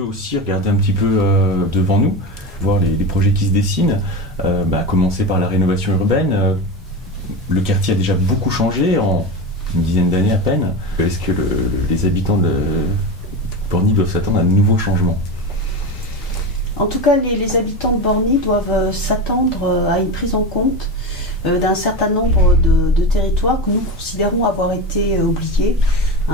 peut aussi regarder un petit peu devant nous, voir les projets qui se dessinent, commencer par la rénovation urbaine. Le quartier a déjà beaucoup changé en une dizaine d'années à peine. Est-ce que les habitants de Borny doivent s'attendre à de nouveaux changements? En tout cas, les habitants de Borny doivent s'attendre à une prise en compte d'un certain nombre de territoires que nous considérons avoir été oubliés.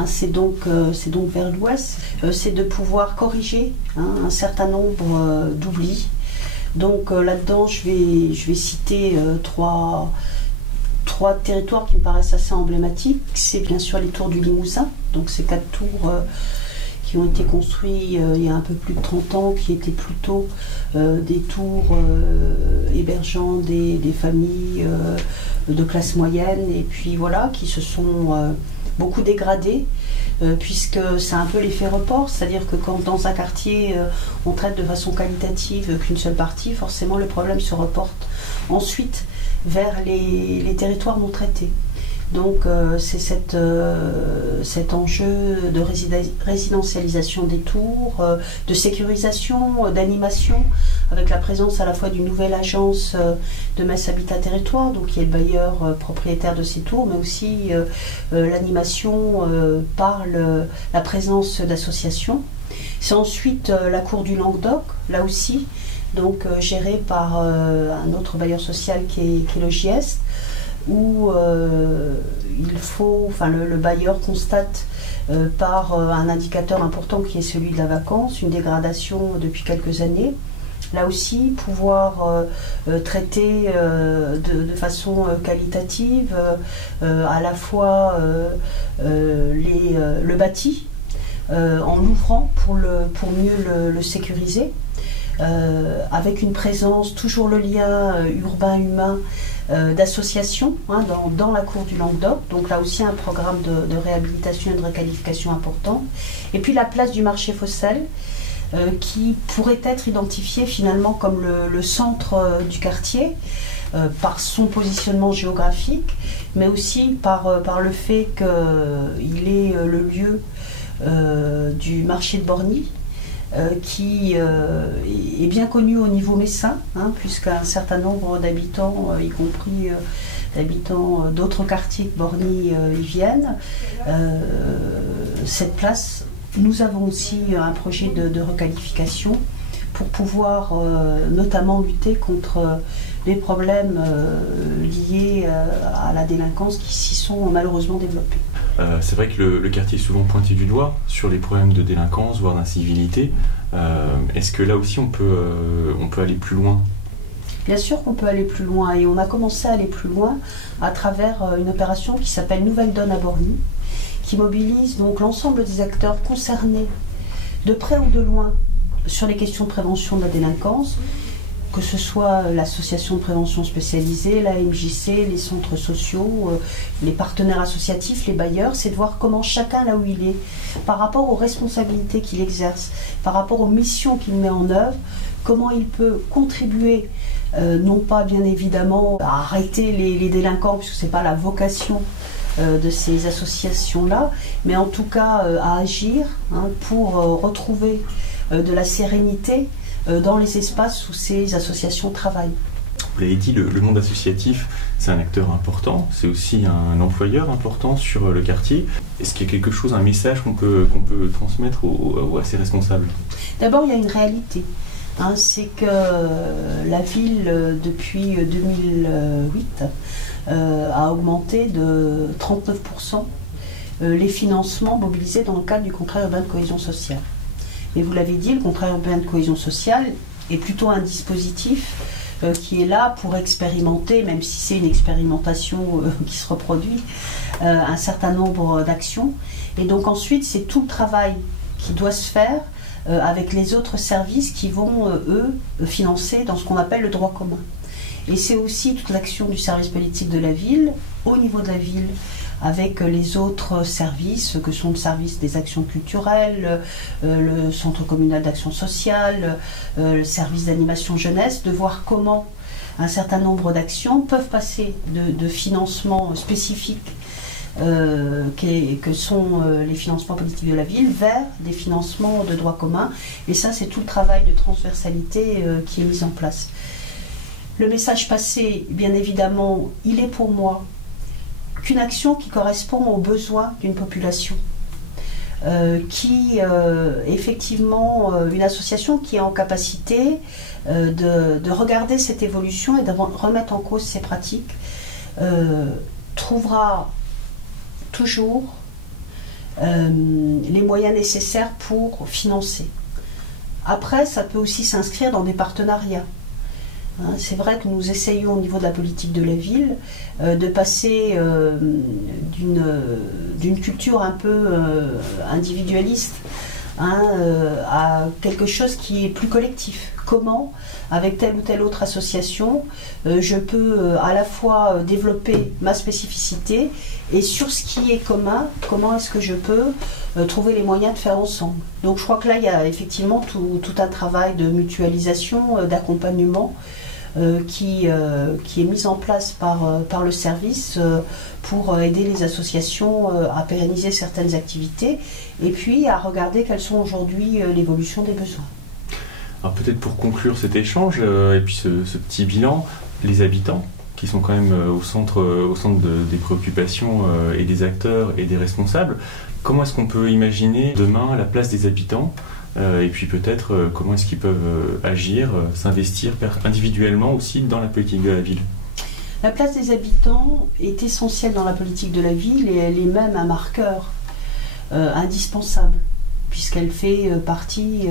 C'est donc vers l'ouest. C'est de pouvoir corriger un certain nombre d'oublis. Donc là-dedans, je vais citer trois territoires qui me paraissent assez emblématiques. C'est bien sûr les tours du Limousin, donc ces 4 tours qui ont été construits il y a un peu plus de 30 ans, qui étaient plutôt des tours hébergeant des familles de classe moyenne, et puis voilà, qui se sont beaucoup dégradées, puisque c'est un peu l'effet report, c'est-à-dire que quand dans un quartier on traite de façon qualitative qu'une seule partie, forcément le problème se reporte ensuite vers les territoires non traités. Donc c'est cet enjeu de résidentialisation des tours, de sécurisation, d'animation, avec la présence à la fois d'une nouvelle agence de Metz Habitat Territoire, donc qui est le bailleur propriétaire de ces tours, mais aussi l'animation par la présence d'associations. C'est ensuite la cour du Languedoc, là aussi, donc gérée par un autre bailleur social qui est le GIEST, où le bailleur constate par un indicateur important qui est celui de la vacance, une dégradation depuis quelques années. Là aussi, pouvoir traiter de façon qualitative à la fois le bâti, en l'ouvrant pour mieux le sécuriser, avec une présence, toujours le lien urbain-humain, d'associations dans la cour du Languedoc, donc là aussi un programme de réhabilitation et de requalification important. Et puis la place du marché Fossel, qui pourrait être identifié finalement comme le centre du quartier, par son positionnement géographique, mais aussi par le fait qu'il est le lieu du marché de Borny, qui est bien connu au niveau messin, puisqu'un certain nombre d'habitants, y compris d'habitants d'autres quartiers que Borny, y viennent. Cette place, nous avons aussi un projet de requalification pour pouvoir notamment lutter contre les problèmes liés à la délinquance qui s'y sont malheureusement développés. C'est vrai que le quartier est souvent pointé du doigt sur les problèmes de délinquance, voire d'incivilité. Est-ce que là aussi on peut aller plus loin? Bien sûr qu'on peut aller plus loin, et on a commencé à aller plus loin à travers une opération qui s'appelle Nouvelle Donne à Borny, qui mobilise donc l'ensemble des acteurs concernés de près ou de loin sur les questions de prévention de la délinquance, que ce soit l'association de prévention spécialisée, la MJC, les centres sociaux, les partenaires associatifs, les bailleurs. C'est de voir comment chacun, là où il est, par rapport aux responsabilités qu'il exerce, par rapport aux missions qu'il met en œuvre, comment il peut contribuer, non pas bien évidemment à arrêter les délinquants, puisque ce n'est pas la vocation de ces associations-là, mais en tout cas à agir pour retrouver de la sérénité dans les espaces où ces associations travaillent. Vous l'avez dit, le monde associatif, c'est un acteur important, c'est aussi un employeur important sur le quartier. Est-ce qu'il y a quelque chose, un message qu'on peut transmettre à ces responsables? D'abord, il y a une réalité. C'est que la ville, depuis 2008, a augmenté de 39% les financements mobilisés dans le cadre du contrat urbain de cohésion sociale. Et vous l'avez dit, le contrat urbain de cohésion sociale est plutôt un dispositif qui est là pour expérimenter, même si c'est une expérimentation qui se reproduit, un certain nombre d'actions. Et donc ensuite, c'est tout le travail qui doit se faire avec les autres services qui vont, eux, financer dans ce qu'on appelle le droit commun. Et c'est aussi toute l'action du service politique de la ville, au niveau de la ville, avec les autres services que sont le service des actions culturelles, le centre communal d'action sociale, le service d'animation jeunesse, de voir comment un certain nombre d'actions peuvent passer de financements spécifiques que sont les financements politiques de la ville vers des financements de droit commun. Et ça, c'est tout le travail de transversalité qui est mis en place. Le message passé, bien évidemment, il est pour moi qu'une action qui correspond aux besoins d'une population. Effectivement, une association qui est en capacité de regarder cette évolution et de remettre en cause ces pratiques, trouvera toujours les moyens nécessaires pour financer. Après, ça peut aussi s'inscrire dans des partenariats. C'est vrai que nous essayons au niveau de la politique de la ville de passer d'une culture un peu individualiste à quelque chose qui est plus collectif. Comment, avec telle ou telle autre association, je peux à la fois développer ma spécificité et sur ce qui est commun, comment est-ce que je peux trouver les moyens de faire ensemble. Donc je crois que là, il y a effectivement tout un travail de mutualisation, d'accompagnement qui est mis en place par le service pour aider les associations à pérenniser certaines activités et puis à regarder quelles sont aujourd'hui l'évolution des besoins. Alors peut-être pour conclure cet échange et puis ce petit bilan, les habitants qui sont quand même au centre des préoccupations et des acteurs et des responsables, comment est-ce qu'on peut imaginer demain la place des habitants et puis peut-être comment est-ce qu'ils peuvent agir, s'investir individuellement aussi dans la politique de la ville? La place des habitants est essentielle dans la politique de la ville et elle est même un marqueur indispensable puisqu'elle fait partie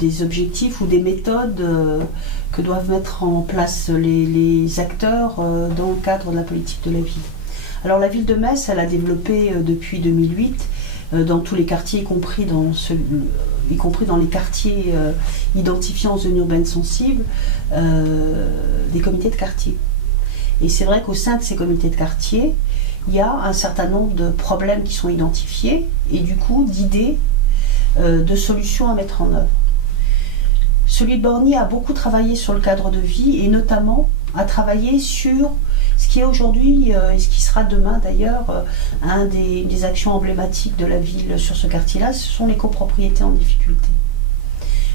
des objectifs ou des méthodes que doivent mettre en place les acteurs dans le cadre de la politique de la ville. Alors la ville de Metz, elle a développé depuis 2008 dans tous les quartiers, y compris dans les quartiers identifiés en zone urbaine sensible, des comités de quartier. Et c'est vrai qu'au sein de ces comités de quartier, il y a un certain nombre de problèmes qui sont identifiés et du coup d'idées de solutions à mettre en œuvre. Celui de Borny a beaucoup travaillé sur le cadre de vie et notamment a travaillé sur ce qui est aujourd'hui et ce qui sera demain d'ailleurs un des actions emblématiques de la ville sur ce quartier-là, ce sont les copropriétés en difficulté.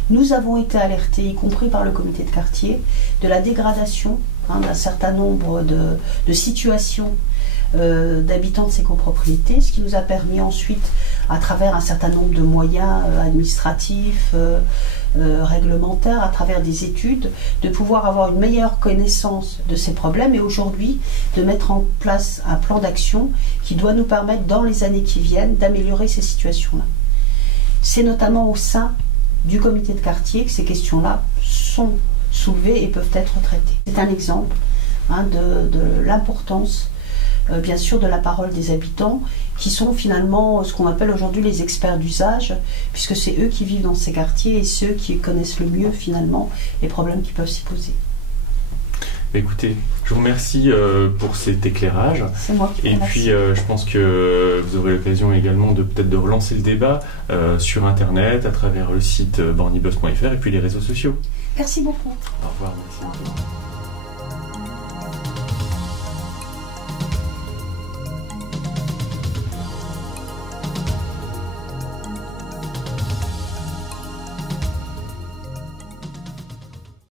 Nous avons été alertés, y compris par le comité de quartier, de la dégradation d'un certain nombre de situations d'habitants de ces copropriétés, ce qui nous a permis ensuite, à travers un certain nombre de moyens administratifs, réglementaires, à travers des études, de pouvoir avoir une meilleure connaissance de ces problèmes et aujourd'hui de mettre en place un plan d'action qui doit nous permettre dans les années qui viennent d'améliorer ces situations-là. C'est notamment au sein du comité de quartier que ces questions-là sont soulevées et peuvent être traitées. C'est un exemple de l'importance bien sûr de la parole des habitants qui sont finalement ce qu'on appelle aujourd'hui les experts d'usage puisque c'est eux qui vivent dans ces quartiers et ceux qui connaissent le mieux finalement les problèmes qui peuvent s'y poser. Écoutez, je vous remercie pour cet éclairage. C'est moi qui vous remercie. Et puis je pense que vous aurez l'occasion également de peut-être de relancer le débat sur internet à travers le site bornybus.fr et puis les réseaux sociaux. Merci beaucoup. Au revoir, merci beaucoup.